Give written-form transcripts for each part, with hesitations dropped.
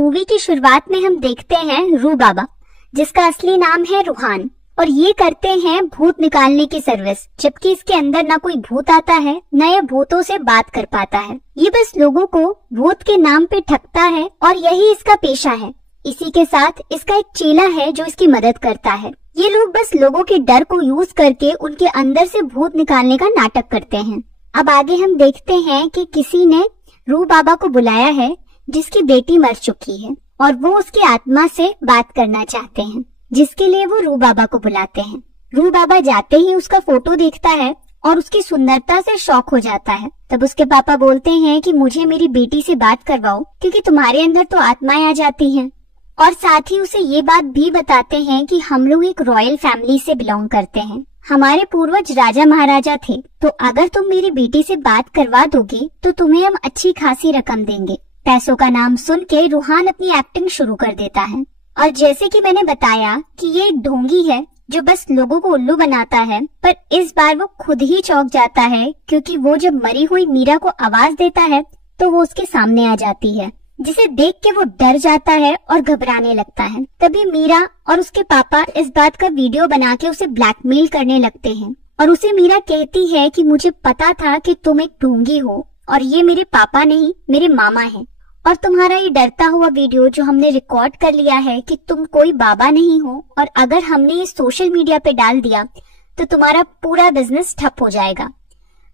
Movie की शुरुआत में हम देखते हैं रू बाबा, जिसका असली नाम है रूहान, और ये करते हैं भूत निकालने की सर्विस, जबकि इसके अंदर ना कोई भूत आता है न ये भूतों से बात कर पाता है। ये बस लोगों को भूत के नाम पे ठगता है और यही इसका पेशा है। इसी के साथ इसका एक चेला है जो इसकी मदद करता है। ये लोग बस लोगों के डर को यूज करके उनके अंदर से भूत निकालने का नाटक करते हैं। अब आगे हम देखते हैं कि किसी ने रू बाबा को बुलाया है जिसकी बेटी मर चुकी है और वो उसकी आत्मा से बात करना चाहते हैं, जिसके लिए वो रू बाबा को बुलाते हैं। रू बाबा जाते ही उसका फोटो देखता है और उसकी सुंदरता से शॉक हो जाता है। तब उसके पापा बोलते हैं कि मुझे मेरी बेटी से बात करवाओ क्योंकि तुम्हारे अंदर तो आत्माएं आ जाती हैं, और साथ ही उसे ये बात भी बताते हैं कि हम लोग एक रॉयल फैमिली से बिलोंग करते हैं, हमारे पूर्वज राजा महाराजा थे, तो अगर तुम मेरी बेटी से बात करवा दोगे तो तुम्हें हम अच्छी खासी रकम देंगे। पैसों का नाम सुन के रूहान अपनी एक्टिंग शुरू कर देता है, और जैसे कि मैंने बताया कि ये एक ढोंगी है जो बस लोगों को उल्लू बनाता है, पर इस बार वो खुद ही चौंक जाता है क्योंकि वो जब मरी हुई मीरा को आवाज देता है तो वो उसके सामने आ जाती है, जिसे देख के वो डर जाता है और घबराने लगता है। तभी मीरा और उसके पापा इस बात का वीडियो बना के उसे ब्लैकमेल करने लगते हैं और उसे मीरा कहती है कि मुझे पता था कि तुम एक ढोंगी हो और ये मेरे पापा नहीं मेरे मामा हैं, और तुम्हारा ये डरता हुआ वीडियो जो हमने रिकॉर्ड कर लिया है कि तुम कोई बाबा नहीं हो, और अगर हमने ये सोशल मीडिया पे डाल दिया तो तुम्हारा पूरा बिजनेस ठप हो जाएगा।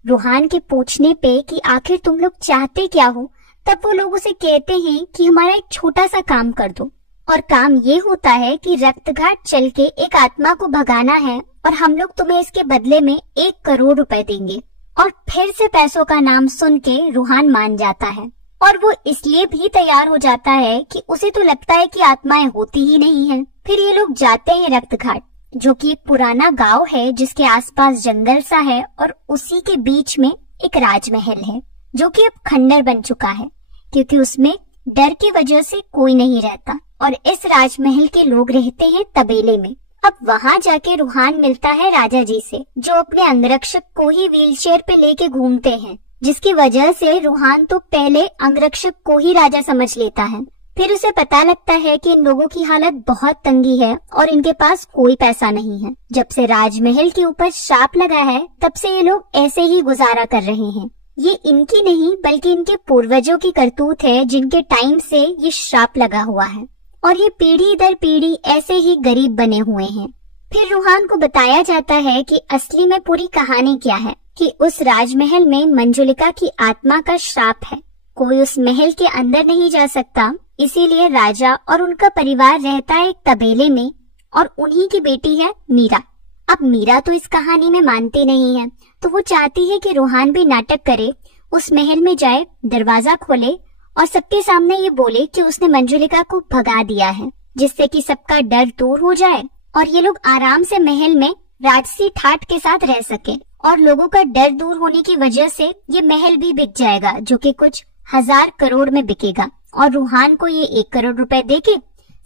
रूहान के पूछने पे कि आखिर तुम लोग चाहते क्या हो, तब वो लोग उसे कहते हैं कि हमारा एक छोटा सा काम कर दो, और काम ये होता है कि रक्तघाट चल के एक आत्मा को भगाना है और हम लोग तुम्हें इसके बदले में 1 करोड़ रुपए देंगे। और फिर से पैसों का नाम सुन के रूहान मान जाता है, और वो इसलिए भी तैयार हो जाता है कि उसे तो लगता है कि आत्माएं होती ही नहीं हैं। फिर ये लोग जाते हैं रक्तघाट, जो कि एक पुराना गांव है जिसके आसपास जंगल सा है, और उसी के बीच में एक राजमहल है जो कि अब खंडर बन चुका है क्योंकि उसमें डर की वजह से कोई नहीं रहता, और इस राजमहल के लोग रहते हैं तबेले में। अब वहाँ जाके रूहान मिलता है राजा जी से, जो अपने अंगरक्षक को ही व्हीलचेयर पे लेके घूमते हैं, जिसकी वजह से रूहान तो पहले अंगरक्षक को ही राजा समझ लेता है। फिर उसे पता लगता है कि इन लोगों की हालत बहुत तंगी है और इनके पास कोई पैसा नहीं है। जब से राजमहल के ऊपर श्राप लगा है तब से ये लोग ऐसे ही गुजारा कर रहे हैं। ये इनकी नहीं बल्कि इनके पूर्वजों की करतूत है, जिनके टाइम से ये श्राप लगा हुआ है, और ये पीढ़ी दर पीढ़ी ऐसे ही गरीब बने हुए हैं। फिर रूहान को बताया जाता है कि असली में पूरी कहानी क्या है, कि उस राजमहल में मंजुलिका की आत्मा का श्राप है, कोई उस महल के अंदर नहीं जा सकता, इसीलिए राजा और उनका परिवार रहता है एक तबेले में, और उन्हीं की बेटी है मीरा। अब मीरा तो इस कहानी में मानती नहीं है, तो वो चाहती है कि रूहान भी नाटक करे, उस महल में जाए, दरवाजा खोले और सबके सामने ये बोले कि उसने मंजुलिका को भगा दिया है, जिससे कि सबका डर दूर हो जाए और ये लोग आराम से महल में राजसी ठाट के साथ रह सके, और लोगों का डर दूर होने की वजह से ये महल भी बिक जाएगा, जो कि कुछ 1000 करोड़ में बिकेगा, और रूहान को ये 1 करोड़ रुपए देके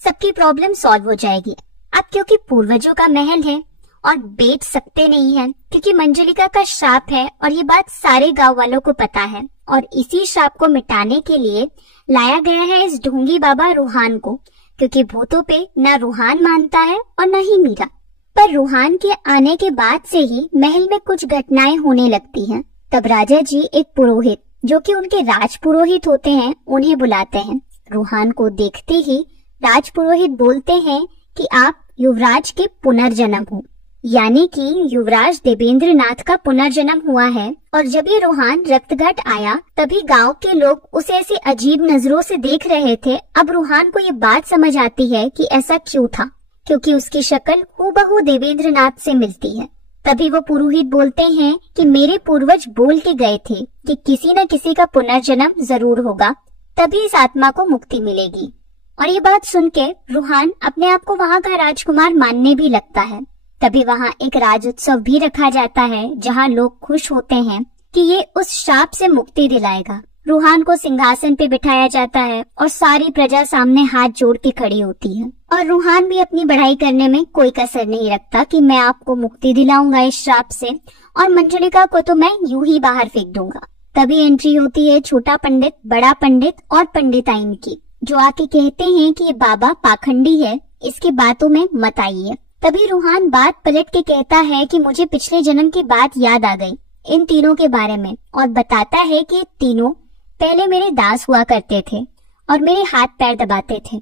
सबकी प्रॉब्लम सॉल्व हो जाएगी। अब क्योंकि पूर्वजों का महल है और बेच सकते नहीं है क्योंकि मंजुलिका का श्राप है, और ये बात सारे गांव वालों को पता है, और इसी श्राप को मिटाने के लिए लाया गया है इस ढोंगी बाबा रूहान को, क्योंकि भूतों पे न रूहान मानता है और न ही मीरा। पर रूहान के आने के बाद से ही महल में कुछ घटनाएं होने लगती हैं। तब राजा जी एक पुरोहित, जो कि उनके राज पुरोहित होते हैं, उन्हें बुलाते हैं। रूहान को देखते ही राज पुरोहित बोलते हैं कि आप युवराज के पुनर्जन्म हो, यानी कि युवराज देवेंद्र नाथ का पुनर्जन्म हुआ है। और जब ये रूहान रक्तघाट आया तभी गांव के लोग उसे ऐसी अजीब नजरों से देख रहे थे। अब रूहान को ये बात समझ आती है कि ऐसा क्यों था, क्योंकि उसकी शक्ल हूबहू देवेंद्र नाथ से मिलती है। तभी वो पुरोहित बोलते हैं कि मेरे पूर्वज बोल के गए थे कि किसी न किसी का पुनर्जन्म जरूर होगा, तभी इस आत्मा को मुक्ति मिलेगी। और ये बात सुन के रूहान अपने आप को वहाँ का राजकुमार मानने भी लगता है। तभी वहाँ एक राज उत्सव भी रखा जाता है, जहाँ लोग खुश होते हैं कि ये उस शाप से मुक्ति दिलाएगा। रूहान को सिंहासन पे बिठाया जाता है और सारी प्रजा सामने हाथ जोड़ के खड़ी होती है, और रूहान भी अपनी बढ़ाई करने में कोई कसर नहीं रखता कि मैं आपको मुक्ति दिलाऊंगा इस श्राप से, और मंजुलिका को तो मैं यूं ही बाहर फेंक दूंगा। तभी एंट्री होती है छोटा पंडित, बड़ा पंडित और पंडिताइन की, जो आके कहते हैं कि ये बाबा पाखंडी है, इसकी बातों में मत आइए। तभी रूहान बात पलट के कहता है कि मुझे पिछले जन्म की बात याद आ गई इन तीनों के बारे में, और बताता है कि तीनों पहले मेरे दास हुआ करते थे और मेरे हाथ पैर दबाते थे,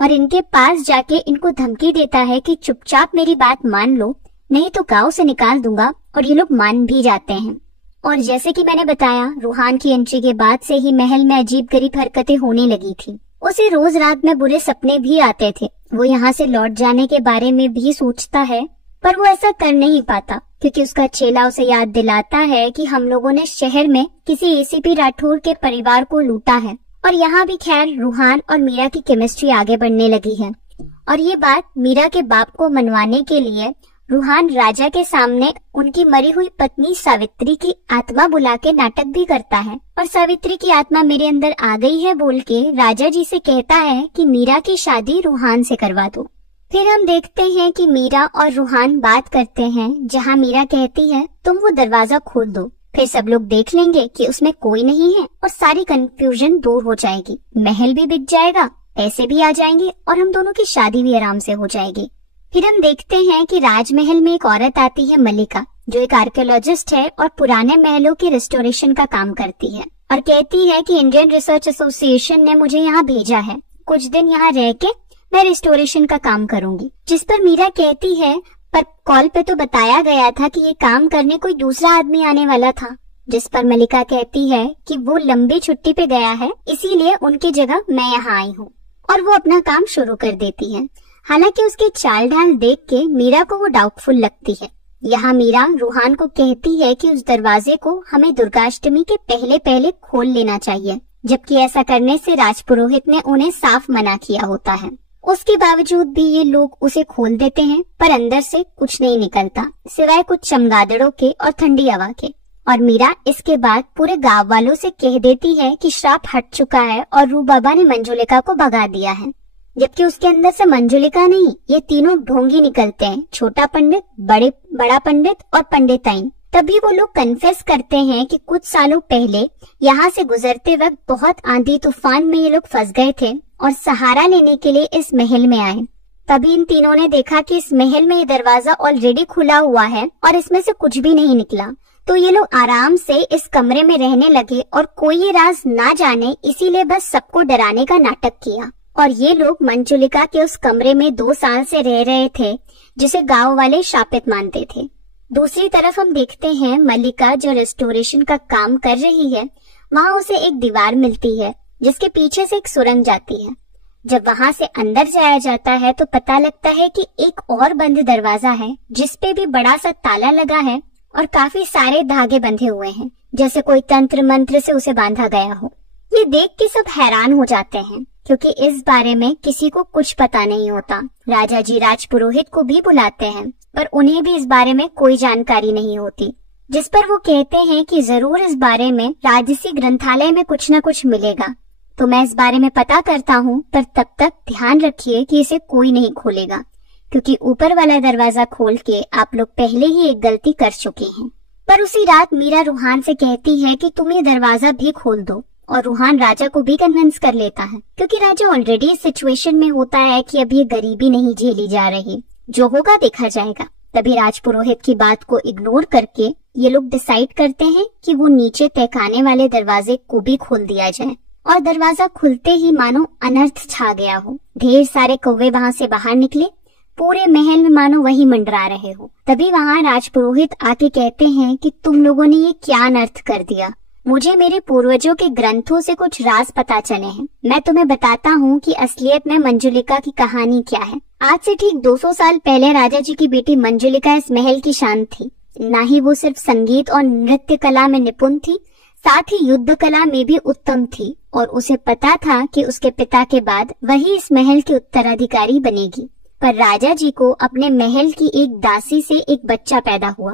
और इनके पास जाके इनको धमकी देता है कि चुपचाप मेरी बात मान लो, नहीं तो गांव से निकाल दूंगा। और ये लोग मान भी जाते हैं। और जैसे कि मैंने बताया, रूहान की एंट्री के बाद से ही महल में अजीब गरीब हरकतें होने लगी थी। उसे रोज रात में बुरे सपने भी आते थे। वो यहाँ से लौट जाने के बारे में भी सोचता है, पर वो ऐसा कर नहीं पाता क्योंकि उसका चेला उसे याद दिलाता है कि हम लोगों ने शहर में किसी एसीपी राठौर के परिवार को लूटा है। और यहाँ भी खैर रूहान और मीरा की केमिस्ट्री आगे बढ़ने लगी है। और ये बात मीरा के बाप को मनवाने के लिए रूहान राजा के सामने उनकी मरी हुई पत्नी सावित्री की आत्मा बुला के नाटक भी करता है, और सावित्री की आत्मा मेरे अंदर आ गई है बोल के राजा जी से कहता है कि मीरा की शादी रूहान से करवा दो। फिर हम देखते हैं कि मीरा और रूहान बात करते हैं, जहाँ मीरा कहती है तुम वो दरवाजा खोल दो, फिर सब लोग देख लेंगे कि उसमें कोई नहीं है और सारी कंफ्यूजन दूर हो जाएगी, महल भी बिक जाएगा, पैसे भी आ जाएंगे और हम दोनों की शादी भी आराम से हो जाएगी। फिर हम देखते हैं कि राजमहल में एक औरत आती है मल्लिका, जो एक आर्कियोलॉजिस्ट है और पुराने महलों के रिस्टोरेशन का काम करती है, और कहती है कि इंडियन रिसर्च एसोसिएशन ने मुझे यहाँ भेजा है, कुछ दिन यहाँ रह के मैं रिस्टोरेशन का काम करूंगी। जिस पर मीरा कहती है पर कॉल पे तो बताया गया था कि ये काम करने कोई दूसरा आदमी आने वाला था। जिस पर मल्लिका कहती है कि वो लंबी छुट्टी पे गया है, इसीलिए उनकी जगह मैं यहाँ आई हूँ, और वो अपना काम शुरू कर देती है। हालांकि उसके चाल ढाल देख के मीरा को वो डाउटफुल लगती है। यहाँ मीरा रूहान को कहती है कि उस दरवाजे को हमें दुर्गाष्टमी के पहले पहले खोल लेना चाहिए, जबकि ऐसा करने से राजपुरोहित ने उन्हें साफ मना किया होता है। उसके बावजूद भी ये लोग उसे खोल देते हैं, पर अंदर से कुछ नहीं निकलता सिवाय कुछ चमगादड़ों के और ठंडी हवा के। और मीरा इसके बाद पूरे गांव वालों से कह देती है कि श्राप हट चुका है और रूप बाबा ने मंजुलिका को भगा दिया है, जबकि उसके अंदर से मंजुलिका नहीं, ये तीनों ढोंगी निकलते हैं, छोटा पंडित, बड़ा पंडित और पंडिताइन। तभी वो लोग कन्फेस करते हैं कि कुछ सालों पहले यहाँ से गुजरते वक्त बहुत आंधी तूफान में ये लोग फंस गए थे और सहारा लेने के लिए इस महल में आए। तभी इन तीनों ने देखा कि इस महल में ये दरवाजा ऑलरेडी खुला हुआ है और इसमें से कुछ भी नहीं निकला, तो ये लोग आराम से इस कमरे में रहने लगे और कोई ये राज ना जाने, इसीलिए बस सबको डराने का नाटक किया। और ये लोग मंजुलिका के उस कमरे में 2 साल से रह रहे थे, जिसे गांव वाले शापित मानते थे। दूसरी तरफ हम देखते हैं मल्लिका जो रेस्टोरेशन का काम कर रही है, वहाँ उसे एक दीवार मिलती है जिसके पीछे से एक सुरंग जाती है। जब वहाँ से अंदर जाया जाता है तो पता लगता है कि एक और बंद दरवाजा है, जिसपे भी बड़ा सा ताला लगा है और काफी सारे धागे बंधे हुए हैं, जैसे कोई तंत्र मंत्र से उसे बांधा गया हो। ये देख के सब हैरान हो जाते हैं, क्योंकि इस बारे में किसी को कुछ पता नहीं होता। राजा जी राजपुरोहित को भी बुलाते हैं, पर उन्हें भी इस बारे में कोई जानकारी नहीं होती, जिस पर वो कहते हैं कि जरूर इस बारे में राजसी ग्रंथालय में कुछ न कुछ मिलेगा, तो मैं इस बारे में पता करता हूँ, पर तब तक ध्यान रखिए कि इसे कोई नहीं खोलेगा, क्योंकि ऊपर वाला दरवाजा खोल के आप लोग पहले ही एक गलती कर चुके हैं। पर उसी रात मीरा रूहान से कहती है कि तुम ये दरवाजा भी खोल दो, और रूहान राजा को भी कन्विंस कर लेता है, क्योंकि राजा ऑलरेडी इस सिचुएशन में होता है कि अब ये गरीबी नहीं झेली जा रही, जो होगा देखा जाएगा। तभी राजपुरोहित की बात को इग्नोर करके ये लोग डिसाइड करते हैं कि वो नीचे तहखाने वाले दरवाजे को भी खोल दिया जाए, और दरवाजा खुलते ही मानो अनर्थ छा गया हो। ढेर सारे कौवे वहाँ से बाहर निकले, पूरे महल में मानो वही मंडरा रहे हो। तभी वहाँ राजपुरोहित आके कहते हैं कि तुम लोगों ने ये क्या अनर्थ कर दिया, मुझे मेरे पूर्वजों के ग्रंथों से कुछ राज पता चले हैं। मैं तुम्हें बताता हूँ कि असलियत में मंजुलिका की कहानी क्या है। आज से ठीक 200 साल पहले राजा जी की बेटी मंजुलिका इस महल की शान थी। ना ही वो सिर्फ संगीत और नृत्य कला में निपुण थी, साथ ही युद्ध कला में भी उत्तम थी, और उसे पता था कि उसके पिता के बाद वही इस महल की उत्तराधिकारी बनेगी। पर राजा जी को अपने महल की एक दासी से एक बच्चा पैदा हुआ,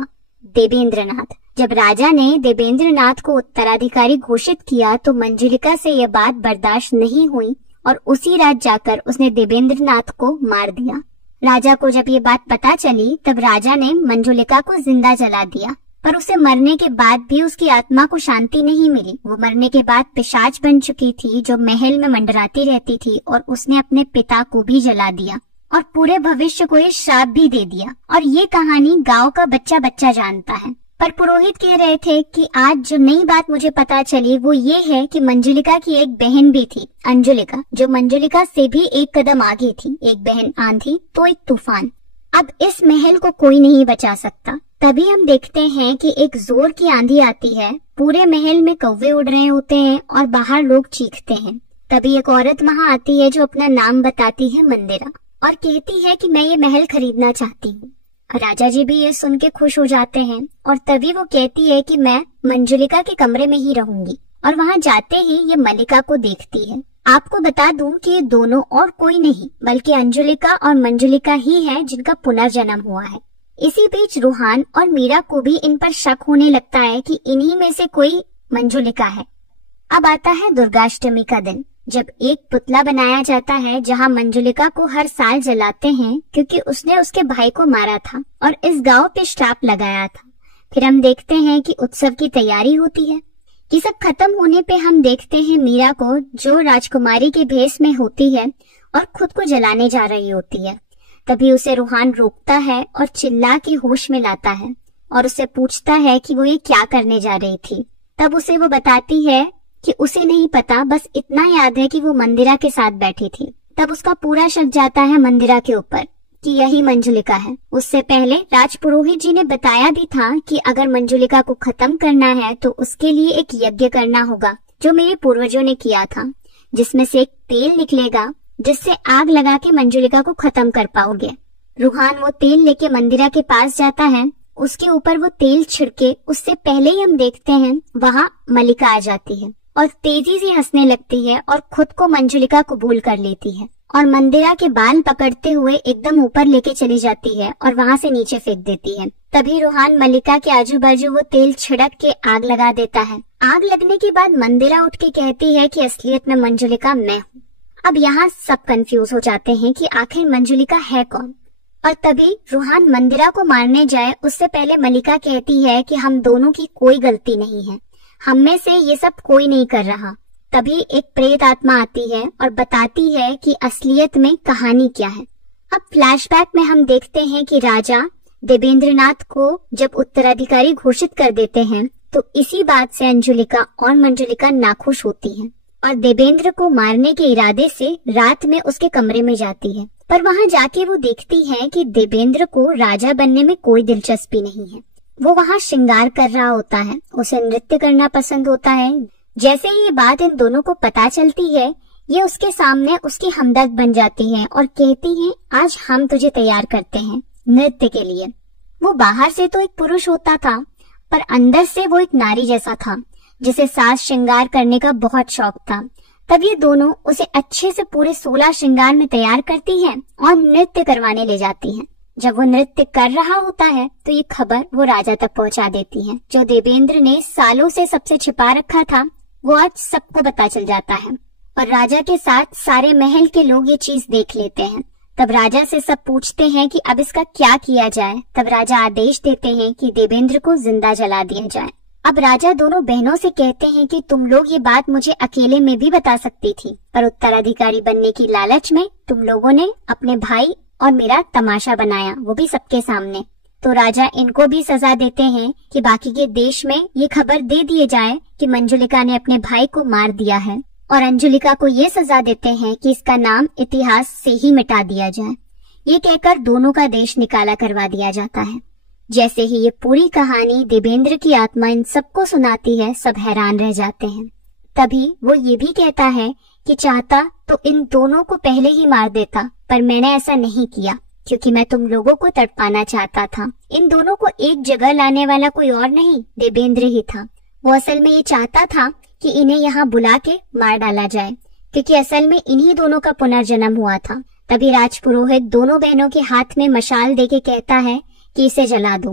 देवेंद्रनाथ। जब राजा ने देवेंद्रनाथ को उत्तराधिकारी घोषित किया तो मंजुलिका से यह बात बर्दाश्त नहीं हुई और उसी रात जाकर उसने देवेंद्रनाथ को मार दिया। राजा को जब ये बात पता चली तब राजा ने मंजुलिका को जिंदा जला दिया, पर उसे मरने के बाद भी उसकी आत्मा को शांति नहीं मिली। वो मरने के बाद पिशाच बन चुकी थी जो महल में मंडराती रहती थी, और उसने अपने पिता को भी जला दिया और पूरे भविष्य को ये श्राप भी दे दिया। और ये कहानी गांव का बच्चा बच्चा जानता है। पर पुरोहित कह रहे थे कि आज जो नई बात मुझे पता चली वो ये है कि मंजुलिका की एक बहन भी थी, अंजुलिका, जो मंजुलिका से भी एक कदम आगे थी। एक बहन आंधी तो एक तूफान। अब इस महल को कोई नहीं बचा सकता। तभी हम देखते हैं कि एक जोर की आंधी आती है, पूरे महल में कौवे उड़ रहे होते हैं और बाहर लोग चीखते हैं। तभी एक औरत वहाँ आती है जो अपना नाम बताती है मंदिरा, और कहती है कि मैं ये महल खरीदना चाहती हूँ। राजा जी भी ये सुन के खुश हो जाते हैं, और तभी वो कहती है कि मैं मंजुलिका के कमरे में ही रहूंगी। और वहाँ जाते ही ये मल्लिका को देखती है। आपको बता दूं कि ये दोनों और कोई नहीं बल्कि अंजुलिका और मंजुलिका ही है जिनका पुनर्जन्म हुआ है। इसी बीच रूहान और मीरा को भी इन पर शक होने लगता है कि इन्हीं में से कोई मंजुलिका है। अब आता है दुर्गाष्टमी का दिन, जब एक पुतला बनाया जाता है जहां मंजुलिका को हर साल जलाते हैं क्योंकि उसने उसके भाई को मारा था और इस गांव पे श्राप लगाया था। फिर हम देखते हैं कि उत्सव की तैयारी होती है। ये सब खत्म होने पे हम देखते हैं मीरा को जो राजकुमारी के भेष में होती है और खुद को जलाने जा रही होती है। तभी उसे रूहान रोकता है और चिल्ला के होश में लाता है और उससे पूछता है कि वो ये क्या करने जा रही थी। तब उसे वो बताती है कि उसे नहीं पता, बस इतना याद है कि वो मंदिरा के साथ बैठी थी। तब उसका पूरा शक जाता है मंदिरा के ऊपर कि यही मंजुलिका है। उससे पहले राजपुरोहित जी ने बताया भी था कि अगर मंजुलिका को खत्म करना है तो उसके लिए एक यज्ञ करना होगा जो मेरे पूर्वजों ने किया था, जिसमें से एक तेल निकलेगा जिससे आग लगा के मंजुलिका को खत्म कर पाओगे। रूहान वो तेल लेके मंदिरा के पास जाता है, उसके ऊपर वो तेल छिड़के उससे पहले ही हम देखते हैं वहाँ मल्लिका आ जाती है और तेजी से हंसने लगती है और खुद को मंजुलिका कबूल कर लेती है और मंदिरा के बाल पकड़ते हुए एकदम ऊपर लेके चली जाती है और वहाँ से नीचे फेंक देती है। तभी रूहान मल्लिका के आजू बाजू वो तेल छिड़क के आग लगा देता है। आग लगने के बाद मंदिरा उठ के कहती है कि असलियत में मंजुलिका मैं हूँ। अब यहाँ सब कंफ्यूज हो जाते हैं कि आखिर मंजुलिका है कौन। और तभी रूहान मंदिरा को मारने जाए उससे पहले मल्लिका कहती है कि हम दोनों की कोई गलती नहीं है, हम में से ये सब कोई नहीं कर रहा। तभी एक प्रेत आत्मा आती है और बताती है कि असलियत में कहानी क्या है। अब फ्लैशबैक में हम देखते हैं कि राजा देवेंद्रनाथ को जब उत्तराधिकारी घोषित कर देते हैं तो इसी बात से अंजुलिका और मंजुलिका नाखुश होती हैं और देवेंद्र को मारने के इरादे से रात में उसके कमरे में जाती है। पर वहां जाके वो देखती है कि देवेंद्र को राजा बनने में कोई दिलचस्पी नहीं है। वो वहाँ श्रृंगार कर रहा होता है, उसे नृत्य करना पसंद होता है। जैसे ही ये बात इन दोनों को पता चलती है, ये उसके सामने उसकी हमदर्द बन जाती है और कहती है आज हम तुझे तैयार करते हैं नृत्य के लिए। वो बाहर से तो एक पुरुष होता था पर अंदर से वो एक नारी जैसा था जिसे साज श्रृंगार करने का बहुत शौक था। तब ये दोनों उसे अच्छे से पूरे 16 श्रृंगार में तैयार करती हैं और नृत्य करवाने ले जाती हैं। जब वो नृत्य कर रहा होता है तो ये खबर वो राजा तक पहुंचा देती है। जो देवेंद्र ने सालों से सबसे छिपा रखा था वो आज सबको पता चल जाता है और राजा के साथ सारे महल के लोग ये चीज देख लेते हैं। तब राजा से सब पूछते हैं कि अब इसका क्या किया जाए। तब राजा आदेश देते हैं कि देवेंद्र को जिंदा जला दिया जाए। अब राजा दोनों बहनों से कहते हैं कि तुम लोग ये बात मुझे अकेले में भी बता सकती थी, पर उत्तराधिकारी बनने की लालच में तुम लोगों ने अपने भाई और मेरा तमाशा बनाया, वो भी सबके सामने। तो राजा इनको भी सजा देते हैं कि बाकी के देश में ये खबर दे दिए जाए कि मंजुलिका ने अपने भाई को मार दिया है और अंजुलिका को ये सजा देते हैं कि इसका नाम इतिहास से ही मिटा दिया जाए। ये कहकर दोनों का देश निकाला करवा दिया जाता है। जैसे ही ये पूरी कहानी देवेंद्र की आत्मा इन सबको सुनाती है, सब हैरान रह जाते हैं। तभी वो ये भी कहता है कि चाहता तो इन दोनों को पहले ही मार देता, पर मैंने ऐसा नहीं किया क्योंकि मैं तुम लोगों को तड़पाना चाहता था। इन दोनों को एक जगह लाने वाला कोई और नहीं, देवेंद्र ही था। वो असल में ये चाहता था कि इन्हें यहाँ बुला के मार डाला जाए क्योंकि असल में इन्हीं दोनों का पुनर्जन्म हुआ था। तभी राजपुरोहित दोनों बहनों के हाथ में मशाल देके कहता है कि इसे जला दो,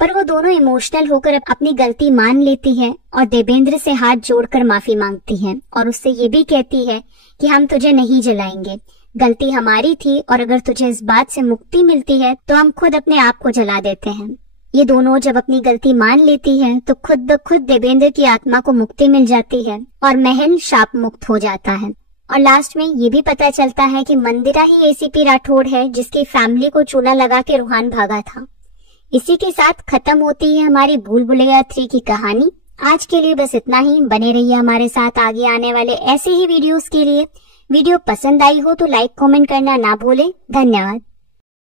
पर वो दोनों इमोशनल होकर अपनी गलती मान लेती हैं और देवेंद्र से हाथ जोड़कर माफी मांगती हैं और उससे ये भी कहती है कि हम तुझे नहीं जलाएंगे, गलती हमारी थी और अगर तुझे इस बात से मुक्ति मिलती है तो हम खुद अपने आप को जला देते हैं। ये दोनों जब अपनी गलती मान लेती है तो खुद ब खुद देवेंद्र की आत्मा को मुक्ति मिल जाती है और महल शाप मुक्त हो जाता है। और लास्ट में ये भी पता चलता है कि मंदिरा ही एसीपी राठौड़ है जिसकी फैमिली को चूना लगा के रूहान भागा था। इसी के साथ खत्म होती है हमारी भूल भुलैया 3 की कहानी। आज के लिए बस इतना ही। बने रहिए हमारे साथ आगे आने वाले ऐसे ही वीडियोस के लिए। वीडियो पसंद आई हो तो लाइक कमेंट करना ना भूलें। धन्यवाद।